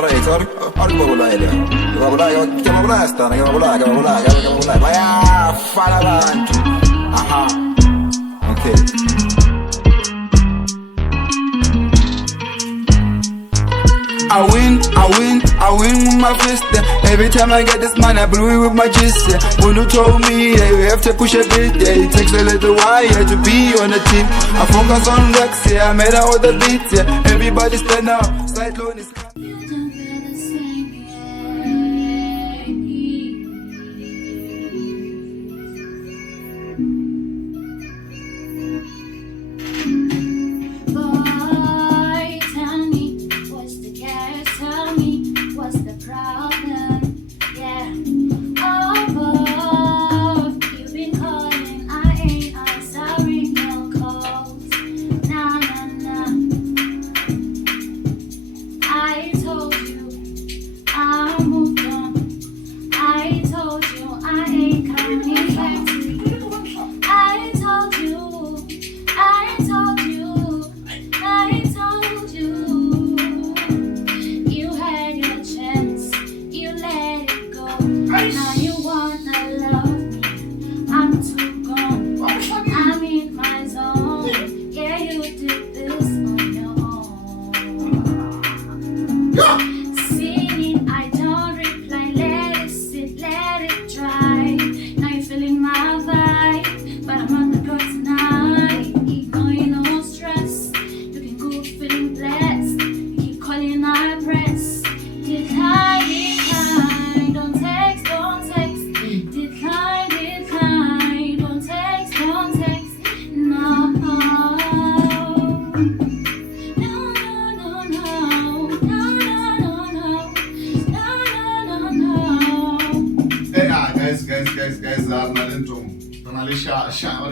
ragazzi, guarda come volai, che volai stanno, che volai, vai a fare avanti. Ok. I win with my fist, yeah. Every time I get this man, I blew it with my gist, yeah. When you told me, yeah, you have to push a bit, yeah. It takes a little while, yeah, to be on the team. I focus on Rex, yeah, I made out all the beats, yeah. Everybody stand up, slide low in the sky.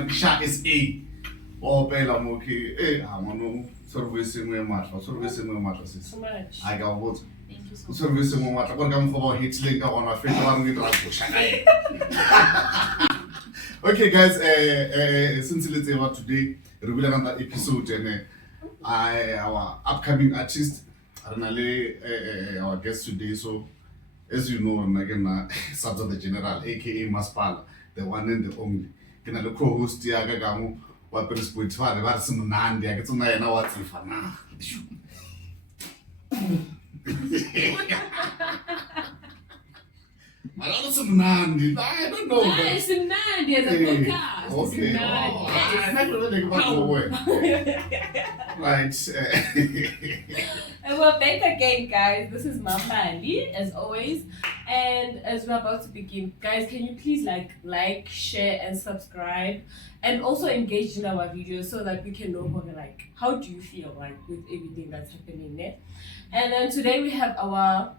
Sharr is A. Oh, Bella Moki. I'm on servicing my matter. Servicing my matter. So much. I got what? Thank you so much. Servicing my matter. I'm going for hits link on my face. Okay, guys. Since let's say about today, reveal another episode and our upcoming artist, our guest today. So, as you know, again, Subs of the General, aka Maspala, the one and the only. Can I co-host the Agagamu, what is with father, what's in Nandi, I get to know what's in Fana. I don't know. It's Simnandi as a podcast. Okay. I'm not really Right. And we're back again, guys. This is Simnandi, as always. And as we're about to begin, guys, can you please like, share, and subscribe, and also engage in our videos so that we can know how do you feel with everything that's happening there. And then today we have our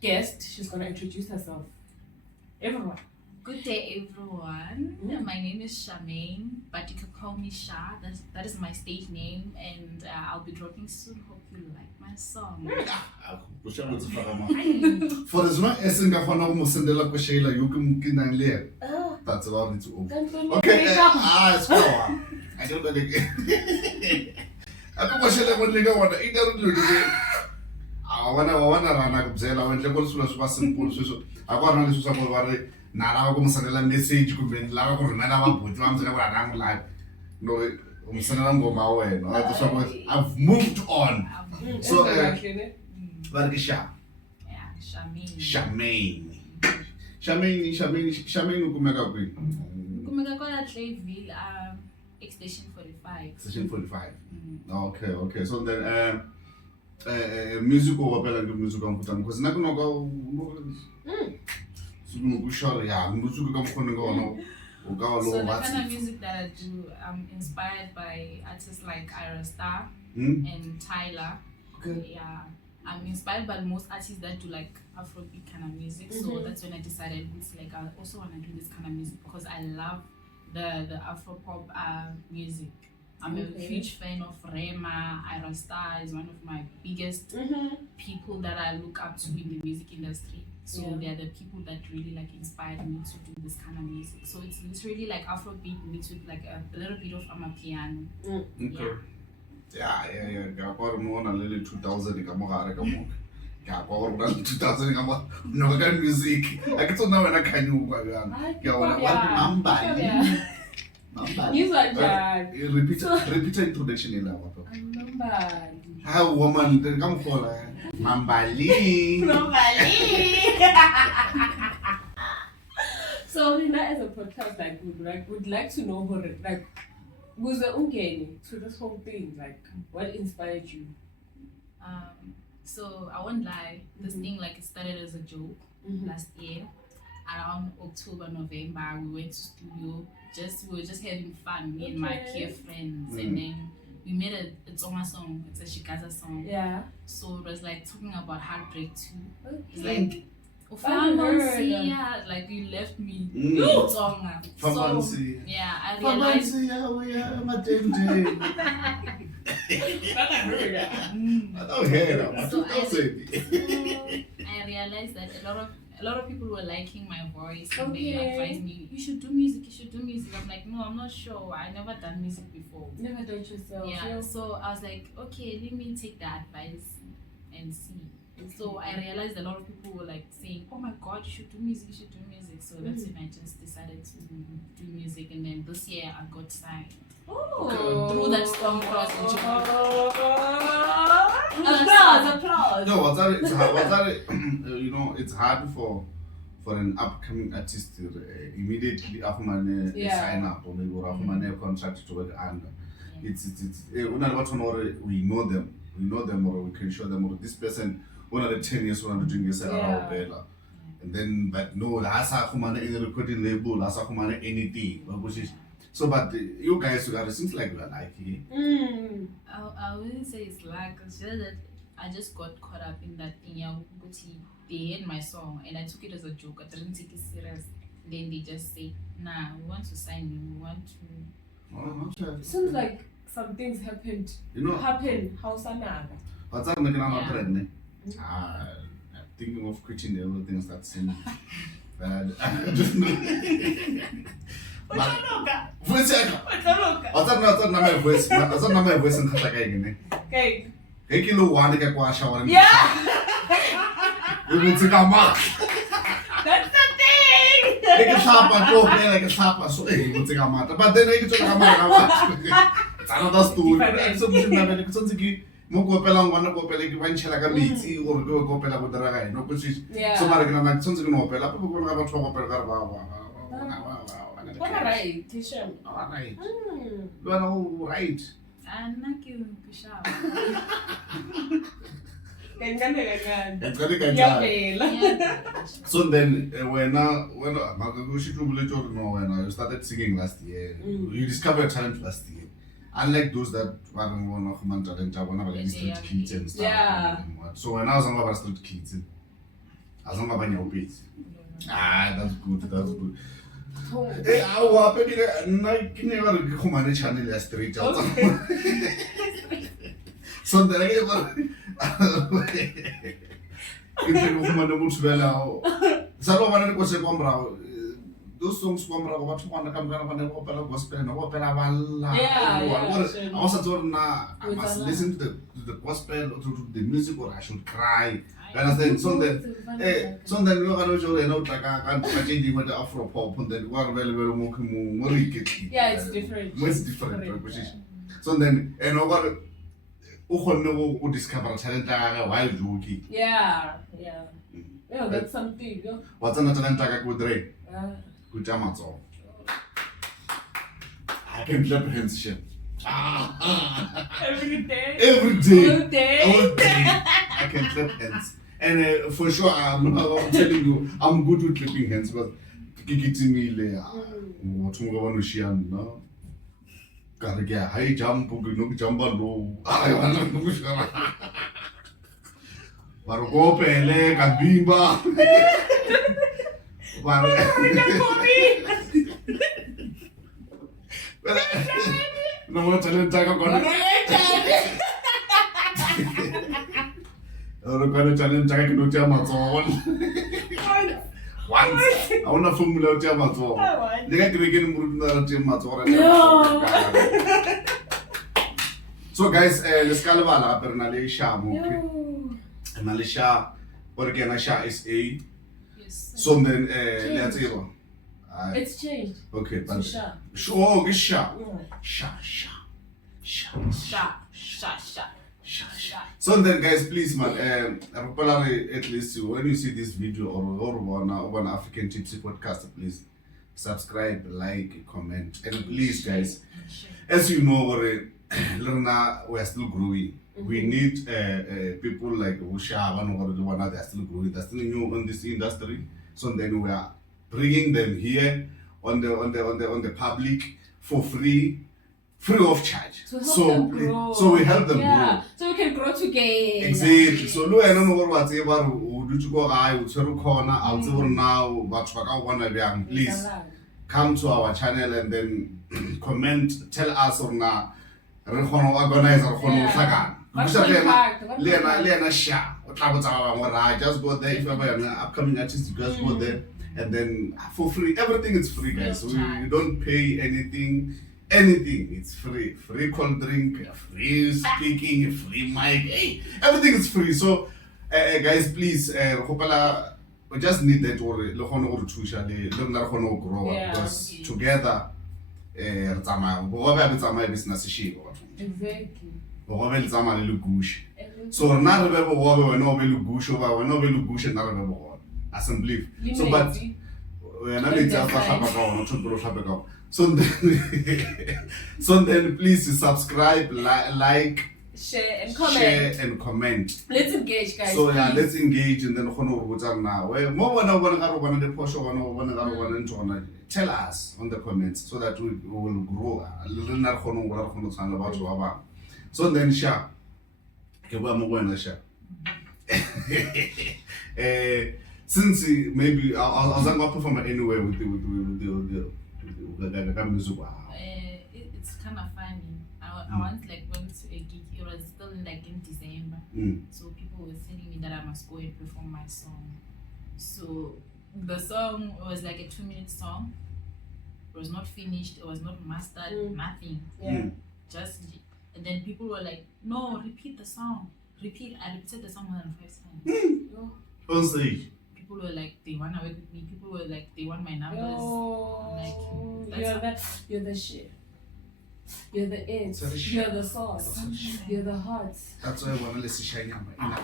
guest. She's gonna introduce herself. Everyone. Good day, everyone. My name is Charmaine, but you can call me Sharr. That is my stage name, and I'll be dropping soon. Hope you like my song. For as long as I'm going to send the Sheila, you can later. That's about it. Okay, it's cool. I don't know. I don't want to eat. I want to run a gazelle. I want to go to simple. I want to do something. Now I'm send a message. You can love or remember what I'm saying. Live. No, I'm sending go my way. I've moved on. So, like Sharr. Yeah, Charmaine, Kumeka kola Clayville, Station 45. Station 45. Okay. So then, music over music on Putam because not gonna go. So the kind of music that I do, I'm inspired by artists like Sharr and Tyler. Okay. Yeah, I'm inspired by most artists that do Afrobeat kind of music. So that's when I decided I also want to do this kind of music because I love the Afropop music. I'm a huge fan of Rema. Sharr is one of my biggest people that I look up to in the music industry. So they're the people that really inspired me to do this kind of music. So it's really Afrobeat mixed with a little bit of Amapiano. Okay. Yeah. Got more than 2000. Yeah, go around 2000 no kind music. I get to know when I can you yeah, repeat introduction in how woman then come for Mambali. So Rina, as a podcast, would like to know her, like, was the ungeni to this whole thing? Like, what inspired you? So I won't lie, this thing like it started as a joke last year. Around October, November, we went to studio. We were just having fun, me and my care friends, and then we made a Tsonga song. It's a Shikaza song. Yeah. So it was like talking about heartbreak too. It's Okay. like you left me. Tsonga. So yeah, I realized. I realized that a lot of people were liking my voice and they advised me, you should do music. I'm like, no, I'm not sure. I never done music before. Never done yourself. Yeah. So I was like, okay, let me take the advice and see. So I realized a lot of people were like saying, oh my god, you should do music. So that's when I just decided to do music, and then this year I got signed. Through that storm process. Applause. No, you know, it's hard for an upcoming artist to immediately after sign up or maybe after a contract to work under. It's we know them or we can show them or this person one of the 10 years one of the doing this and then but no last in the recording label last anything so but you guys it seems like we're like I wouldn't say it's like, it's just that I just got caught up in that thing. They heard my song and I took it as a joke. I didn't take it serious. Then they just say, nah, we want to sign you, we want to. Seems like some things happened. How Sanaga? What's up, I'm thinking of quitting the other things that's in bad. Voice in Okay. kilo one get wash shower. Yeah. We will take a mark. That's the thing. Like a shop and go play like a shop so we will take a mark. But then I get to a mark. It's another story. So we should have a something. Moko pela ngwana go pela ke bantshela ka metsi or go pela go dira gae no kutsi so mara ke na tsentse no pela pa go ga batho go pela ka ba right t-shirt right no right Anna ke pishaba. So then when you started singing last year you discovered talent last year. Unlike those that were one of my talent, I want to street kids and stuff. Yeah. So when I was on street kids, I was on my base. That's good. Hey, I was happy. I never come on the channel last street. So then I those songs come out what one come opera gospel and opera I must listen to the gospel or to the music or I should cry. Understand? So then we're gonna show like I can't change with the Afro pop and then we're very more it's different. It's different. So then and over who discover talent while joking. Yeah, that's something. What's another talent like good rate? Good job, I can clap hands shit. Every day. I can clap hands. And for sure, I'm telling you, I'm good with clapping hands, but kikitimi le what you want to share no. Karga high jump, no jump low. I want to share. Bargo pele kabimba. No one talent talk about challenge I can do once. I want to formula they get to begin So guys, let's call Vala Bernale Shamu. Malaysia, or again, Sharr is A. Yes. So then, let's see. It's changed. Okay, To but Sharr. oh, it's Sharr. Yeah. Sharr. So then, guys, please, man, at least when you see this video or one African Tipsy podcast, please subscribe, like, comment, and please, guys, as you know, we're still growing. We need people like Sharr and the one that are still growing, that's still new in this industry. So then we are bringing them here on the public for free of charge. To help them grow. So we help them grow. So we can grow together. Exactly. So lo ena no go tseba o dutse go gae o tshwere khona a o tsebe now batho ba ka bona bjang. Please come to our channel and then comment, tell us na re khona organize re khona hlakana. Lena Sharr. Just go there if ever you're an upcoming artist, you just go there and then for free. Everything is free, guys. You don't pay anything. It's free. Free cold drink, free speaking, free mic. Hey, everything is free. So, guys, please, we just need that grow because together, Exactly. so now I don't believe. So, but we are not so then please subscribe, like, share and comment. Let's engage, guys. So yeah, please. let's engage and then tell us on the comments so that we will grow. So then Sharr. Since maybe I was not perform anywhere with the It's kind of funny. I once like went to a gig. It was still like in December. So people were telling me that I must go and perform my song. So the song was like a 2-minute song. It was not finished. It was not mastered. Nothing. Yeah. Just and then people were like, "No, repeat the song. Repeat." I repeated the song more than 5 times. On stage. People were like, they want to work with me. People were like, they want my numbers. Oh, Like, you're the shit. You're the it. So the shit. You're the sauce. You're the heart. That's why I want to listen to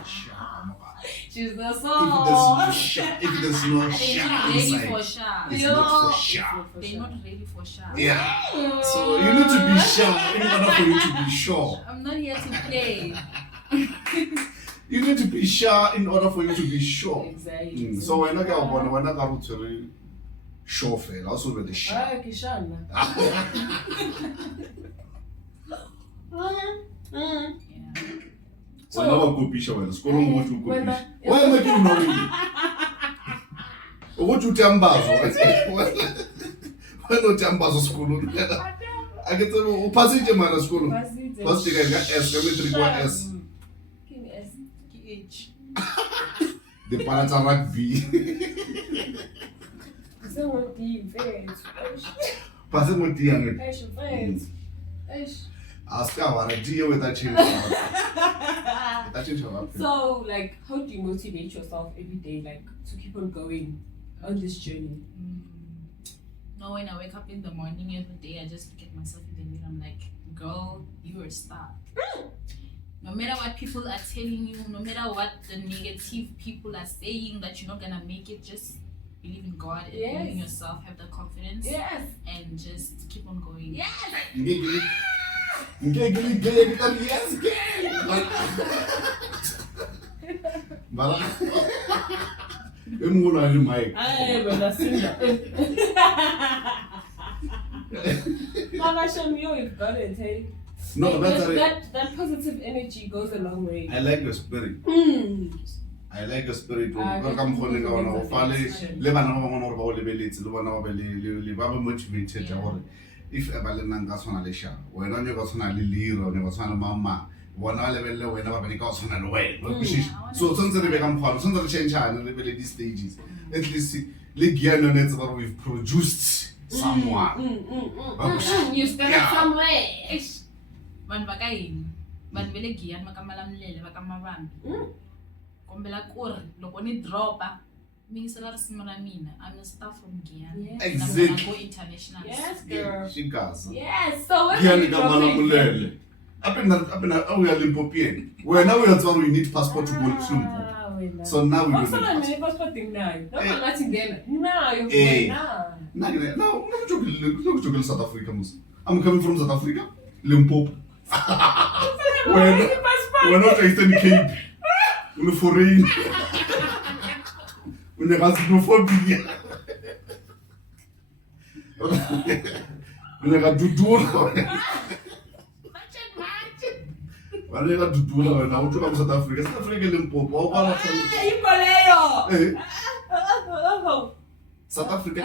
Sharr. She's the If sauce. there's no Sharr ready for inside, Sharr. it's not for Sharr. They're not ready for Sharr. Yeah. So you need to be Sharr in order for you to be sure. I'm not here to play. You need to be Sharr in order for you to be sure. Exactly. So when I go to show fail, also with the Sharr. Okay, Sharr. Yeah. So, when I go pisha when the school go to go when pisha. Why am I giving knowing? What you tambazo? When no tambazo school. I get to passage my school. First thing I got S, coming to S. King S. KH. The parents are rugby. Someone deep, Passing with the young. Ask our deal with that change. That change. So, like, how do you motivate yourself every day, like, to keep on going on this journey? No, when I wake up in the morning every day, I just look at myself in the mirror. I'm like, girl, you're a star. No matter what people are telling you, no matter what the negative people are saying that you're not gonna make it, just believe in God and believe in yourself, have the confidence, and just keep on going. Yes. Yes, Mama, show me you've got it, hey? No, that positive energy goes a long way. I like your spirit. I like your spirit. Motivated. If ever Lenanga Sonalisha, when I never saw a Lilo, never saw a mamma, one I level when I got on a way. So, since they become part, since the change and the stages, at least Ligiano nets what we've produced someone. You started somewhere. Van bakain, van vele gian makamalambele makamabambi. kombela ku ri loko ni dropa mi yingisela risimu ra mina. I'm a star from Guyana. Yes. Exactly. And I'm gonna go international. Yes, girl. She gaza. Yes, so when Guyana are you ka mana dropping? mulele. Apena we are Limpopian. Wena we are we need passport to go to Limpopo. So now we Also, don't I'm need a passport thing now. No, Eh. I'm not in Ghana. No, you're Eh. now. No, no joking South Africa. I'm coming from South Africa, Limpopo. We're not Eastern Cape. We're foreign. We're xenophobia. We're dudula. We're dudula. Now we're South Africa. South Africa, Limpopo. South Africa.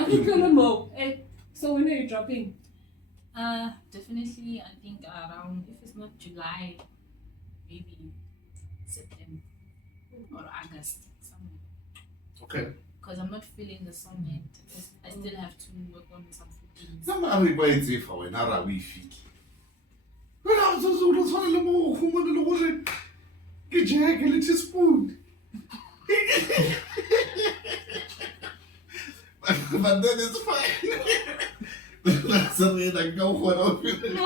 So when are you dropping? Definitely, I think around, if it's not July, maybe September or August, somewhere. Okay. Because I'm not feeling the song yet. I still have to work on some things. Somebody buy it for when I we fit. When I was so sorry, the more woman in the water. Get Jack a little spoon. But then it's fine. That's the way I go for it.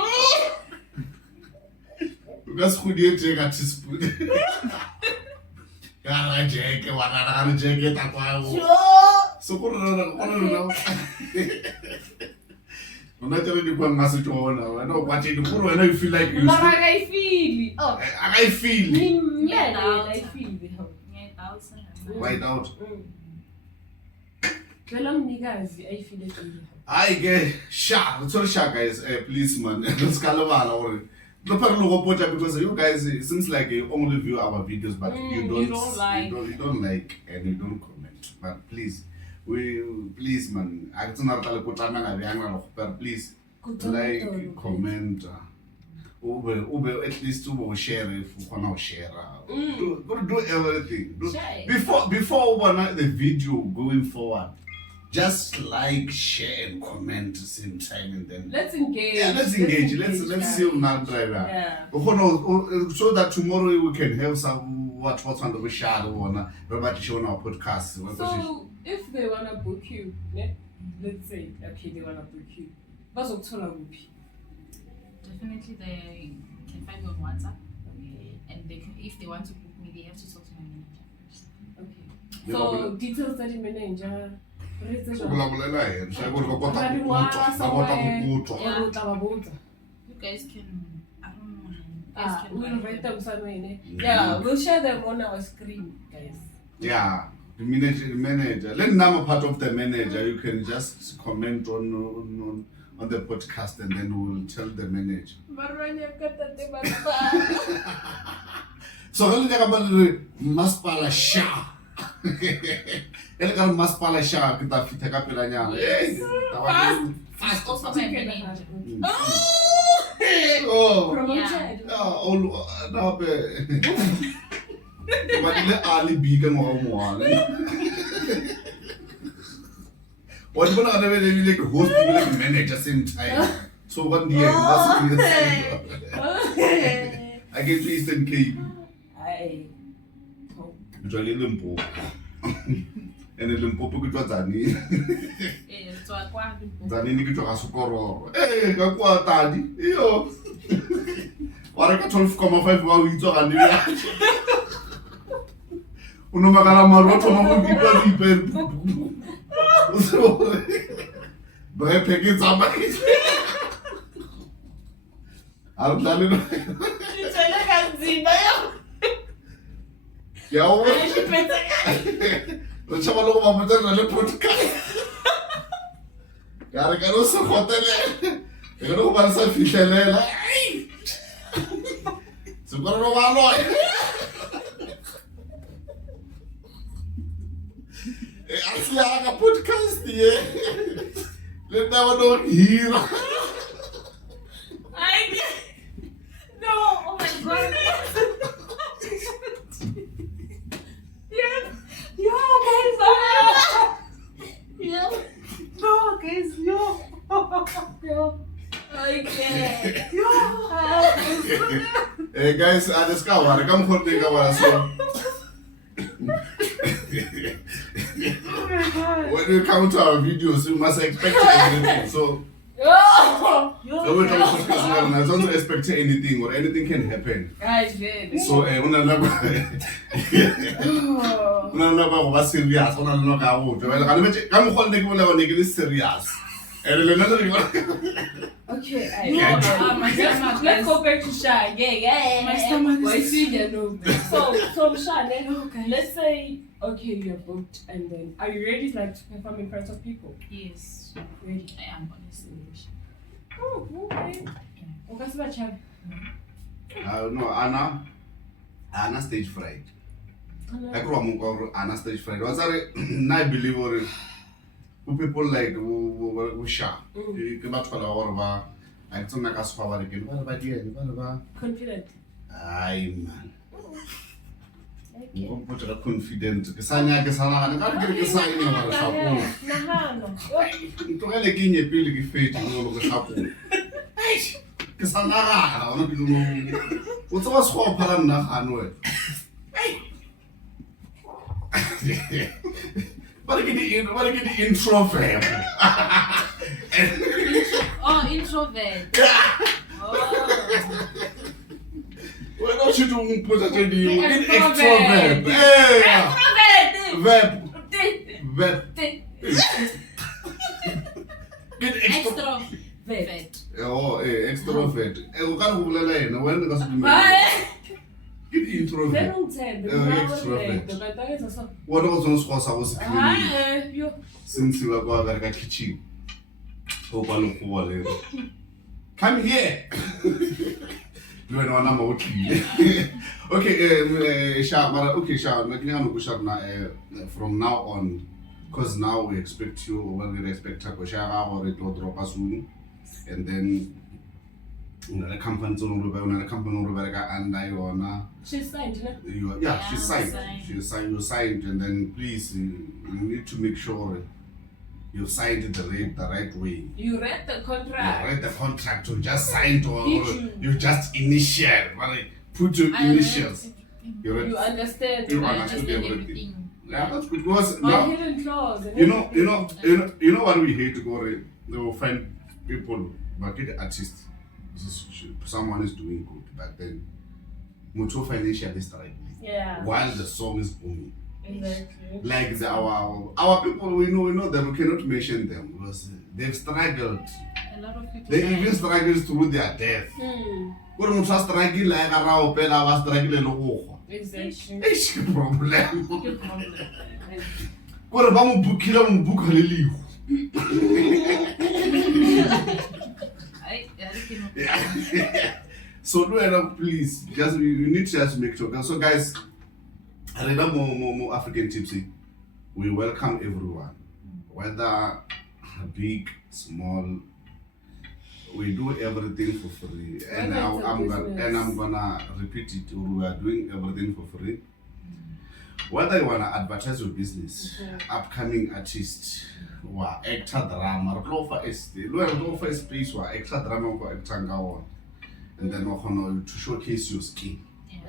That's who did Jack a teaspoon. Gara Jack, what I Jack at a so what know. I'm not telling you one message on now. I know what you do. I know you feel like you. But I feel. Oh, I feel. I feel. White out. I feel it. I get Sharr. Sorry, Sharr, guys. Please, man. Let's call over. Because you guys, it seems like you only view our videos, but you don't like and you don't comment. But please, please, man. Please like, comment. At least share if you want to share. Do everything. Before the video going forward. Just like, share, and comment at the same time, and then let's engage. Yeah, let's engage. Let's see now, driver. Yeah. So that tomorrow we can have some what's on the shadow on everybody show on our podcast. So if they wanna book you, let's say okay they wanna book you. What's Definitely they can find me on WhatsApp. And they can, if they want to book me, they have to talk to my manager first. Okay. So details that the manager. You guys can, I don't know. We'll write them somewhere. Yeah, we'll share them on our screen, guys. Yeah, the manager. Let me know part of the manager. You can just comment on the podcast, and then we'll tell the manager. So, Maspala Sharr. Ele kan Maspala Sharr kita fita kapela nyana. Fast also my manager. Oh. Promoted. No be. But le ali big mo mo. What you want to be like host like manager same time. So what the I get to Eastern Cape. Usually Limpopo. And Limpopo kutwa Zani. Zani ni kutwa Kasukoro. Kakwa tadi. Iyo. Wareka 12.5 wa wito kandiya. Unomakala maroto mabukitwa zipe. Bre peke zama. Arudlali no. Chana kanzima yo. Yo. Lo chama logo mamuta na le podcast. Cara quero só hotele. Eu não vou passar fichelela. Se for no valo. Assim a podcast ye. Le dava no hira. No, oh my god. Hey guys, I discovered. Come for the cover so. when you come to our videos, you must expect everything. So, Oh! I don't expect anything or anything can happen. So, Okay, Let's go back to Sharr. Yeah. My stomach Why is see you know? So Sharr, let's say okay, you're booked, and then are you ready like to perform in front of people? Yes, Ready? I am honestly. Oh, okay. Okay, so much. no, Anna stage fright. I grew up Anna stage fright. Was I believe or people like who Sharr. You cannot follow over. I don't make us power again. What about you? Confident. Aye, man. Okay. Put a confident. Kesanya kesana. I can't get kesanya over Sharr. Nahano. To really give you a big faith in all of the Sharr. Kesana. I want to know. What's our score? Param Nahano. What get the introvert? Oh, introvert. Oh. Why don't you put a extrovert? Verb. Get Extrovert. Oh, extrovert. You can't Google it. When does it mean? Get introvert. What was I was cleaning since you were going to the kitchen? Come here. Okay, Sharr, from now on, because now we expect you, when we expect Sharr or it will drop us soon, and then the company and She's signed, yeah, she's signed. You signed, and then please, you need to make sure you signed it the right way. You read the contract. You read the contract. You just signed or you just initial. Put your initials. You understand. You understood everything. Yeah, that's good. Because now, hidden clause. you know what we hate to go. They will find people, but get the artist. Someone is doing good, but then mutual financially struggling. Yeah. While the song is booming. Exactly. Like our people, we know them. We cannot mention them because they've struggled. A lot of people. They even struggled through their death. When we struggle like around, pela was struggling Exactly. it's a problem. Good problem. What about book Halili? Yeah. So please, just you need to just make sure. So guys, I read more African tipsy. We welcome everyone, whether big, small. We do everything for free, and I'm gonna repeat it. We are doing everything for free. Whether you wanna advertise your business, upcoming artist, or actor drama, offer space or extra drama for actor go, and then we're to showcase your skill.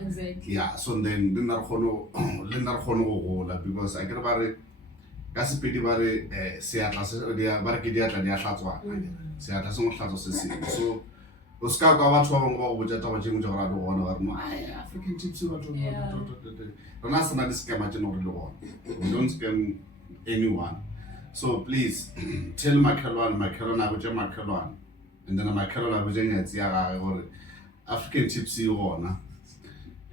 Exactly. Yeah. So then because I get about it. Kasi pedi bare seatla se dia bare ke dia tla dia hlatswa seatla se mo hlatswa se se so o ska ka batho ba bang ba go botsa taba tšeng tša go bona ba re mo African tips batho rona se na di scam tšena gore le gona we don't scam anyone. So please tell Makhelwane a botse Makhelwane, and then Makhelwane a botse nyatsi ya gage gore African tips e gona,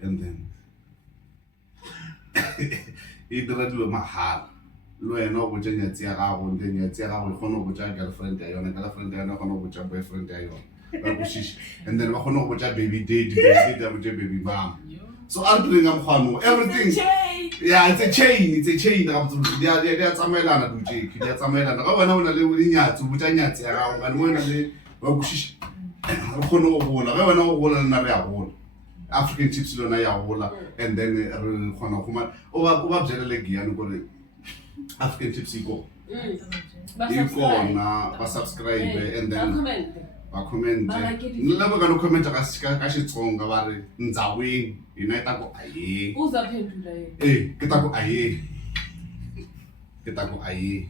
and then e dira dilo mahala. Lo ena o botsa nyatsi ya gago, nte nyatsi ya gago e kgone go botsa girlfriend ya yona, girlfriend ya yona e kgone go botsa boyfriend ya yona, and then ba kgone go botsa baby daddy ya botsa baby mama. So I'm doing everything. Yeah, it's a chain. They are tsamaelana dutse ke dia tsamaelana ga bona bona le nyatsi o botsa nyatsi ya gago ga mo na le ba bushishi re kgone go bona ga bona go gola nna re ya gola African tips lona ya gola, and then re kgona go ma o ba bjelele giano gore African tips go na ba subscribe, and then ba comment nna ba ka comment ka Xitsonga ba re ndzaweng ina ta go aye uzaphendula ke ta go aye Kita ko aye.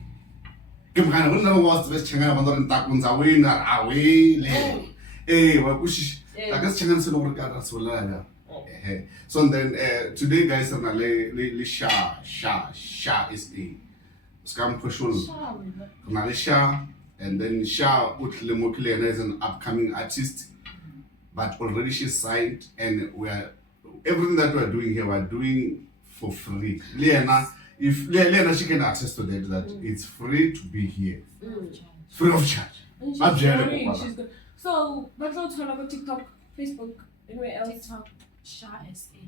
Kimkhana go nna go se tshengana ba re ntakong tsa winner away le. Wa kushi. Ta ka tshengana se no re ka ra sola. So then today guys are le Sharr is a scam pushul. Na le Sharr and then Sharr utle mo clear as an upcoming artist, but already she's signed and we are everything that we are doing here we are doing for free. Lena, if Lena she can attest to that it's free to be here. Free of charge. She's good. So that's all turn over TikTok, Facebook, anywhere else. TikTok, Sharr SA.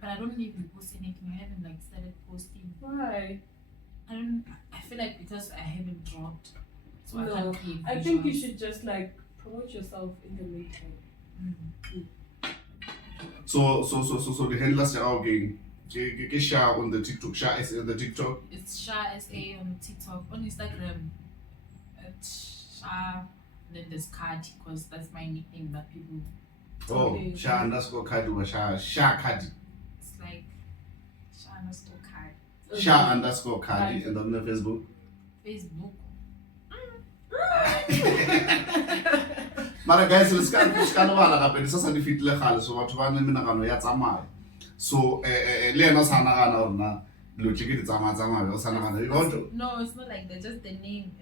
But I don't even post anything. I haven't like started posting. Why? I feel like because I haven't dropped. So No, I think you should just like promote yourself in the meantime. So the handlers are again. Get Sharr on the TikTok. Sharr SA on the TikTok. It's Sharr SA on TikTok. On Instagram, it's Sharr. Then there's Kadi because that's my nickname that people. Oh, Sharr_Kadi or Sharr_Kadi. It's like Sharr_Kadi. Sharr_Kadi and on the Facebook. Facebook. Mara guys, let's go bala gape di sa di fitile gale so batho ba ne menagano ya tsamaya. So le ena sa nagana rona lo tshike di tsamaya o sa nagana you want. No, it's not like that. Just the name.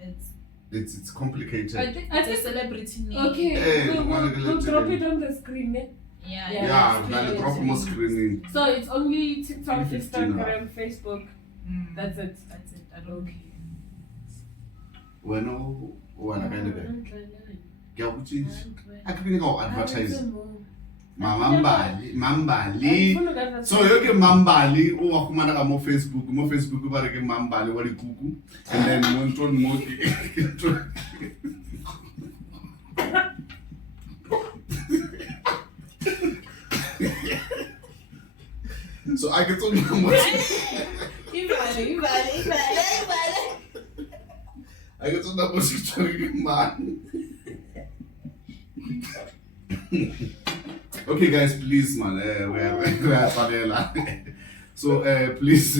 It's complicated. I think it's a celebrity name. Okay, we'll drop it on the screen. Yeah, then drop more screening. So it's only TikTok, Instagram, Facebook. That's it. I don't. Bueno, wena ka ile ke a botsisa a ke bine ka go advertise Mambali. So you get Mambali o wa khumana ka mo Facebook ba re ke Mambali wa dikuku and then mo ntron mo so I get on mo I get on mo story man. Okay guys, please man, we are Fadela. So please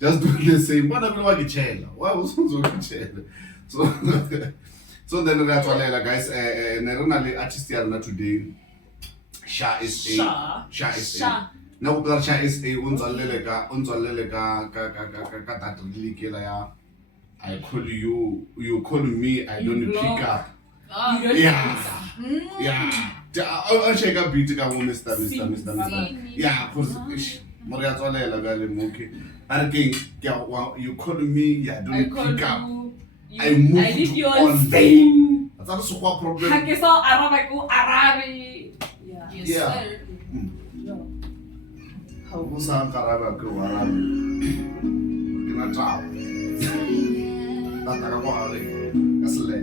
just do the same. What everyone get channel. Why was so channel? So then we are Fadela guys. Nerona artist here today. Sharr SA. Now we are Sharr SA. Unzalele ka that really killer ya. I call you, you call me. I don't pick up. Yeah. I'll check a beat ka Mr. Yeah, cause Maria Tolela gale moke. Again, you call me, I don't pick up. I move I need your on. same. That's a problem. Hakeso Arabi. Yes, Yeah. sir. No. How sa Arabi ko Arabi. Kina tao. Tata ka ko ari. Kasle.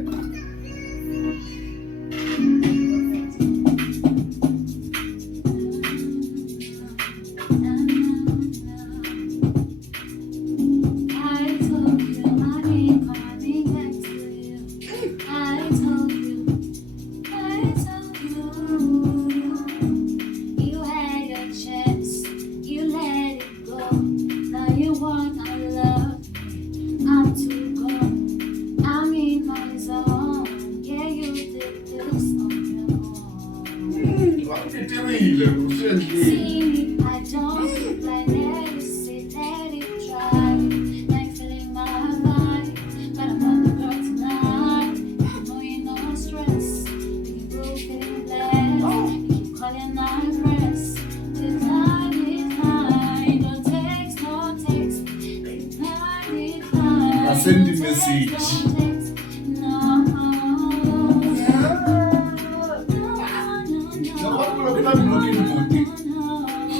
Send the message.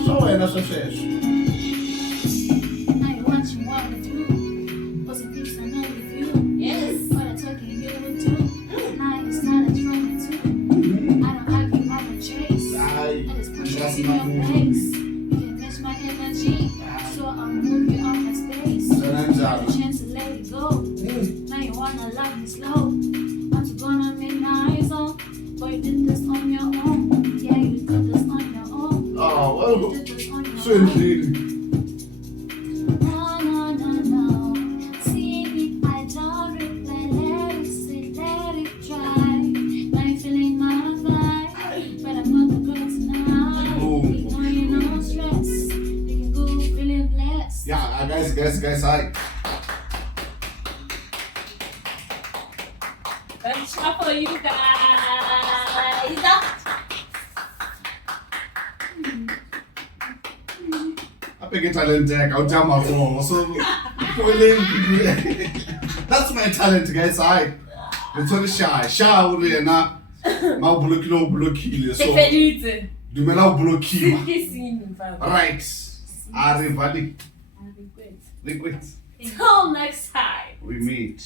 So é nosso sucesso. guys, hi. Let's shuffle you guys. I pick a talent deck, I'll jam my wall. So, that's my talent, guys. Hi. It's only shy. Shy, we're not. My blocky. So, do me now blocky. Right. Arrivali. Liquid. Till next time. We meet.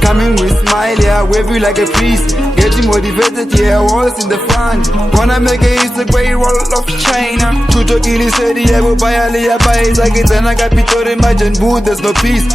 Coming with smile, yeah, wave you like a priest. Getting motivated, yeah, walls in the front. Wanna make it, it's the great wall of China. Chucho Kili said, yeah, but by Ali, yeah, by Zaki, then I got Pitor, imagine, boo, there's no peace.